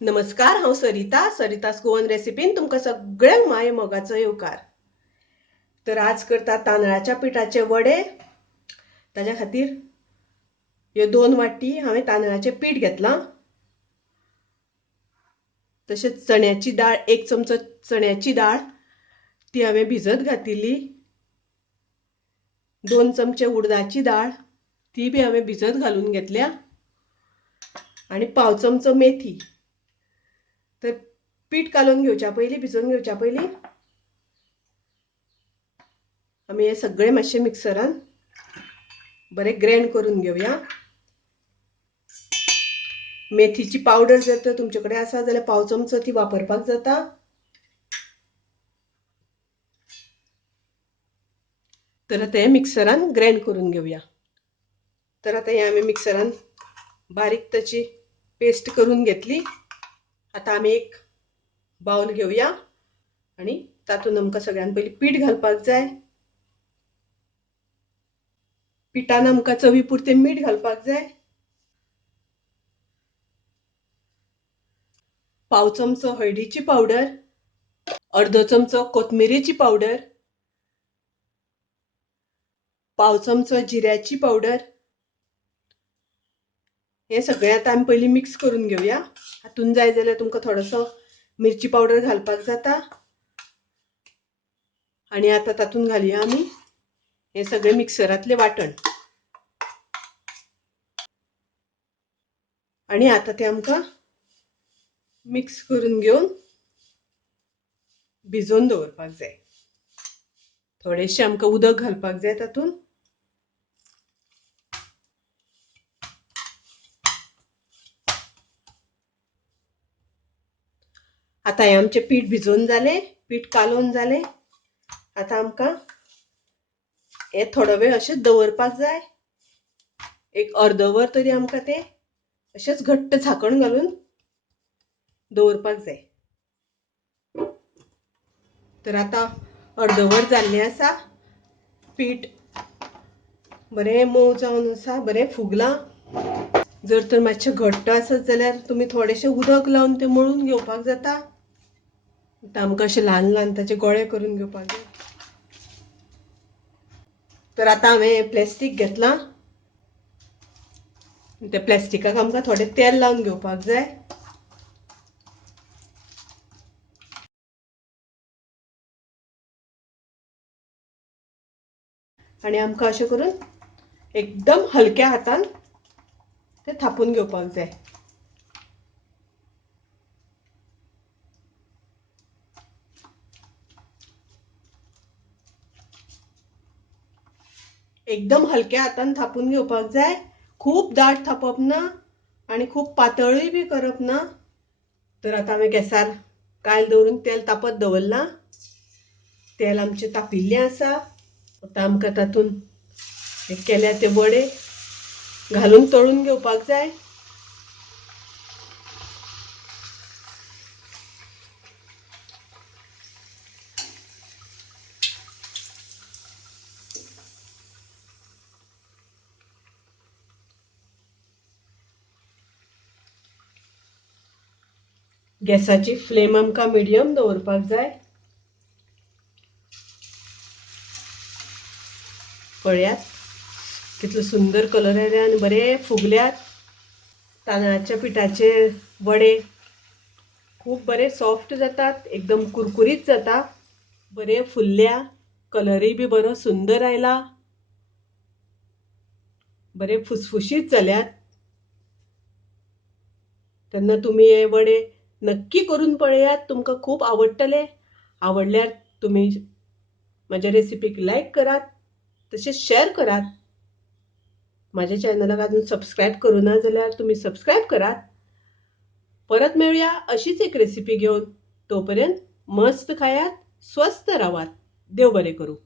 नमस्कार, हांव सरितास गोवन रेसिपीन तुमकां सगळ्यांक माये मोगाचो येवकार। तर आज करता तांदळाच्या पिठाचे वडे। ताज्या खातीर ह्यो 2 वाटी हांवें तांदळाचें पीठ घेतलां। तशेंच चण्याची डाळ 1 चमचो चण्याची डाळ ती हांवें भिजत घातिल्ली। 2 चमचे उडदाची डाळ ती बी हांवें भिजत घालून घेतल्या आनी पाव चमचो मेथी। तर पीठ कालून घेवच्या पयलीं भिजोवन घेवच्या पयलीं आमी हे सगळे मातशे मिक्सरान बरे ग्राइंड करून घेवया। मेथीची पावडर जर तर तुमचे कडेन आसा जाल्यार पाव चमचो ती वापरपाक जाता। तर आता हे मिक्सरान ग्राइंड करून घेवया। तर आता हे आमी मिक्सरान बारीक ताची पेस्ट करून घेतली। आता आमी एक बाउल घेवया आनी तातूंत आमकां सगळ्यान पयलीं पीठ घालपाक जाय। पिठान आमकां चवी पुरते मीठ घालपाक जाय। पाव चमचो हळदीची पावडर, अर्दो चमचो कोथमिरेची पावडर, पाव चमचो जिऱ्याची पावडर। हे सगळे आता आमी पयलीं मिक्स करून घेवया। हातून जाय जाल्यार तुमकां थोडोसो मिरची पावडर घालपाक जाता। आनी आता तातूंत घालया आमी हे सगळे मिक्सरांतले वाटण। आनी आता ते आमकां मिक्स करून घेवन भिजोवन दवरपाक जाय। थोडेशें आमकां उदक घालपाक जाय तातूंत। आता हे आमचें पीठ भिजोवन जालें, पीठ कालोवन जालें। आता आमकां हे थोडो वेळ अशेंच दवरपाक जाय। एक अर्दवर तरी आमकां ते अशेंच घट्ट झाकण घालून दवरपाक जाय। तर आता अर्दवर जाल्लें आसा। पीठ बरें मोव जावन आसा, बरें फुगलां। जर तर मातशें घट्ट आसत जाल्यार तुमी थोडेशें उदक लावन तें मळून घेवपाक जाता। आतां आमकां अशें ल्हान ल्हान ताचे गोळे करून घेवपाक जाय। तर आतां हांवें प्लास्टीक घेतलां। त्या प्लास्टिकाक आमकां थोडें तेल लावन घेवपाक जाय। आनी आमकां अशें करून एकदम हलक्या हातान ते थापून घेवपाक जाय। एकदम हलक्या हातान थापून घेवपाक जाय। खूब दाट थापप ना आनी खूब पातळूय बी करप ना। तर आता हांवें गॅसार कायल दवरून तेल तापत दवरलां। तेल आमचें तापिल्लें आसा। आता आमकां तातूंत हे केल्या ते वडे घालून तळून घेवपाक जाय। गॅसाची फ्लेम आमकां मिडियम दवरपाक जाय। पळयात कितलो सुंदर कलर आयला आनी बरे फुगल्यात। तांदळाच्या पिठाचे वडे खूब बरे सॉफ्ट जातात, एकदम कुरकुरीत जाता, बरे फुल्ल्या, कलरूय बी बरो सुंदर आयला, बरे फुसफुशीत जाल्यात। तेन्ना तुमी हे वडे नक्की करून पळयात, तुमकां खूब आवडटले। आवडल्यार तुमी म्हज्या रेसिपीक लायक करात, तशेंच शेअर करात। माझ्या चॅनलाक अजून सबस्क्राईब करूना जाल्यार तुमी सबस्क्राईब करात। परत मेळुया अशीच एक रेसिपी घेवन। तोपर्यंत मस्त खायात, स्वस्थ रावात। देव बरें करूं।